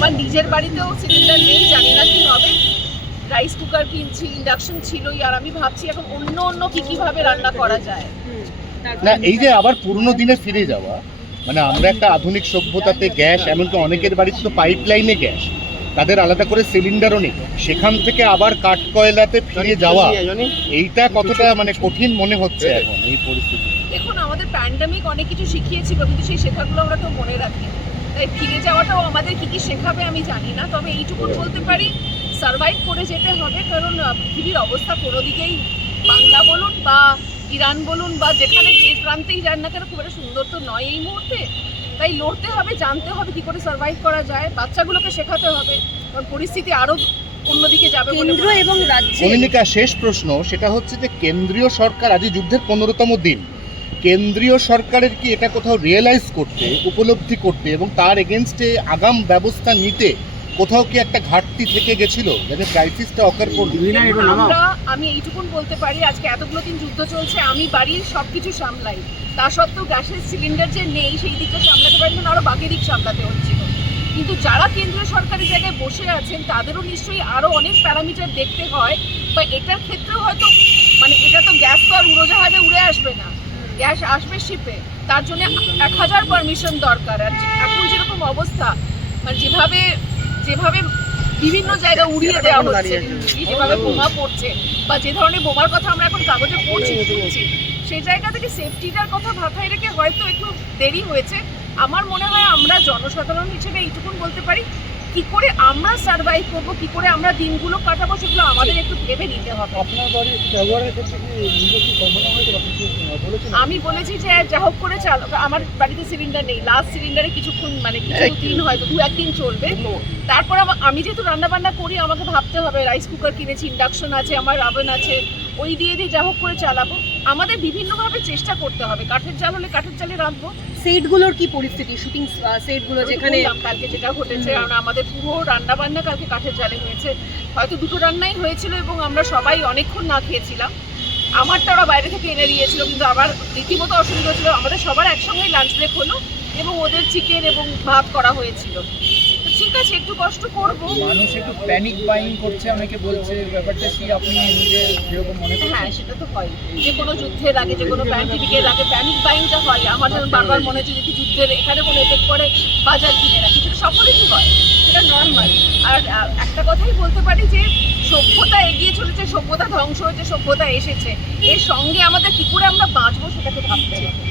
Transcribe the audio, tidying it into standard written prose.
আমার নিজের বাড়িতেও সিলিন্ডার নেই, জানি না কি হবে। রাইস কুকার কিনছি, ইন্ডাকশন ছিলই, আর আমি ভাবছি এখন অন্য কিভাবে রান্না করা যায়। না, এই যে আবার পুরনো দিনে ফিরে যাওয়া, মানে আমরা একটা আধুনিক সভ্যতাতে গ্যাস, এমনকি অনেকের বাড়িতে তো পাইপ লাইনে গ্যাস, তাদের আলাদা করে সিলিন্ডারও নেই, সেখান থেকে আবার কাঠ কয়লাতে ফিরে যাওয়া, এইটা কতটা মানে কঠিন মনে হচ্ছে এখন এই পরিস্থিতি? দেখুন, আমাদের প্যান্ডামিক অনেক কিছু শিখিয়েছিল, কিন্তু সেই শেখাগুলো আমরা তো মনে রাখি। তাই ফিরে যাওয়াটাও আমাদের কি শেখাবে আমি জানি না, তবে এইটুকু বলতে পারি সার্ভাইভ করে যেতে হবে, কারণ পৃথিবীর অবস্থা কোনো দিকেই, বাংলা বলুন বা ইরান বলুন বা যেখানে যে প্রান্তেই যান না কেন, খুব একটা সুন্দর তো নয় এই মুহূর্তে। তাই লড়তে হবে, জানতে হবে কি করে সার্ভাইভ করা যায়, বাচ্চাগুলোকে শেখাতে হবে, কারণ পরিস্থিতি আরো অন্যদিকে যাবে। কেন্দ্র এবং রাজ্যে কনিনিকা, শেষ প্রশ্ন, সেটা হচ্ছে যে কেন্দ্রীয় সরকার, আজ যুদ্ধের 15তম দিন, কেন্দ্রীয় সরকারের কি এটা কোথাও রিয়েলাইজ করতে, উপলব্ধি করতে এবং তার এগেনস্টে আগাম ব্যবস্থা নিতে কোথাও কি একটা ঘাটতি থেকে গেছিল, যাতে ক্রাইসিসটা অকার করবে? আমি এইটুকুন বলতে পারি, আজকে এতগুলো দিন যুদ্ধ চলছে, আমি বাড়ির সবকিছু সামলাই, তা সত্ত্বেও গ্যাসের সিলিন্ডার যে নেই সেই দিকটা সামলাতে পারি না, আরো বাকি দিক সামলাতে হচ্ছিল। কিন্তু যারা কেন্দ্রীয় সরকারি জায়গায় বসে আছেন তাদেরও নিশ্চয়ই আরো অনেক প্যারামিটার দেখতে হয়, বা এটার ক্ষেত্রেও হয়তো, মানে এটা তো গ্যাস তো আর উড়োজাহাজে উড়ে আসবে না, গ্যাস আসবে শিপে, তার জন্য 1000 পারমিশন দরকার। আর এখন যেরকম অবস্থা, মানে যেভাবে বিভিন্ন জায়গা উড়িয়ে দেওয়া হচ্ছে, যেভাবে বোমা পড়ছে বা যে ধরনের বোমার কথা আমরা এখন কাগজে পড়ছি, সেই জায়গা থেকে সেফটিটার কথা মাথায় রেখে হয়তো একটু দেরি হয়েছে। আমার মনে হয় আমরা জনসাধারণ হিসেবে এইটুকুন বলতে পারি, কি করে আমরা সার্ভাইভ করবো, কি করে আমরা দিনগুলো কাটাবো, সেগুলো আমাদের একটু ভেবে নিতে হবে। আমি বলেছি যে যা হোক করে আমার বাড়িতে সিলিন্ডার নেই, লাস্ট সিলিন্ডারে কিছুক্ষণ, মানে কিছু দিন, হয়তো 2-1 দিন চলবে। তারপর আমি যেহেতু রান্না বান্না করি, আমাকে ভাবতে হবে, রাইস কুকার কিনেছি, ইন্ডাকশন আছে, আমার ওভেন আছে, ওই দিয়ে যা হোক করে চালাবো। আমাদের বিভিন্নভাবে চেষ্টা করতে হবে, কাঠের জাল হলে কাঠের জালে রাখবো। সেটগুলোর কি পরিস্থিতি, শুটিং সেটগুলো যেখানে কালকে যেটা ঘটেছে, কারণ আমাদের পুরো রান্না বান্না কালকে কাঠের জালে হয়েছে, হয়তো 2টো রান্নাই হয়েছিল এবং আমরা সবাই অনেকক্ষণ না খেয়েছিলাম। আমারটা ওরা বাইরে থেকে এনে দিয়েছিল, কিন্তু আবার রীতিমতো অসুবিধা ছিল। আমাদের সবার একসঙ্গে লাঞ্চ ব্রেক হলো এবং ওদের চিকেন এবং ভাত করা হয়েছিল। ঠিক আছে, একটু কষ্ট করবো। মানুষ একটু প্যানিক বাইং করছে, অনেকে বলছে, ব্যাপারটা কি আপনি নিজে যেরকম মনে করছেন? হ্যাঁ, সেটা তো হয়, যে কোনো যুদ্ধের আগে, যে কোনো প্যান্ডেমিকের আগে প্যানিক বাইংটা হয়। আমার যেমন বারবার মনে হচ্ছে যদি যুদ্ধের এখানে কোনো এফেক্ট করে বাজার কিনে রাখি, সেটা সকলেরই হয়, সেটা নর্মাল। আর একটা কথাই বলতে পারি যে সভ্যতা এগিয়ে চলেছে, সভ্যতা ধ্বংস হয়েছে, সভ্যতা এসেছে, এর সঙ্গে আমাদের কি করে আমরা বাঁচবো সেটাকে ভাবতে হবে।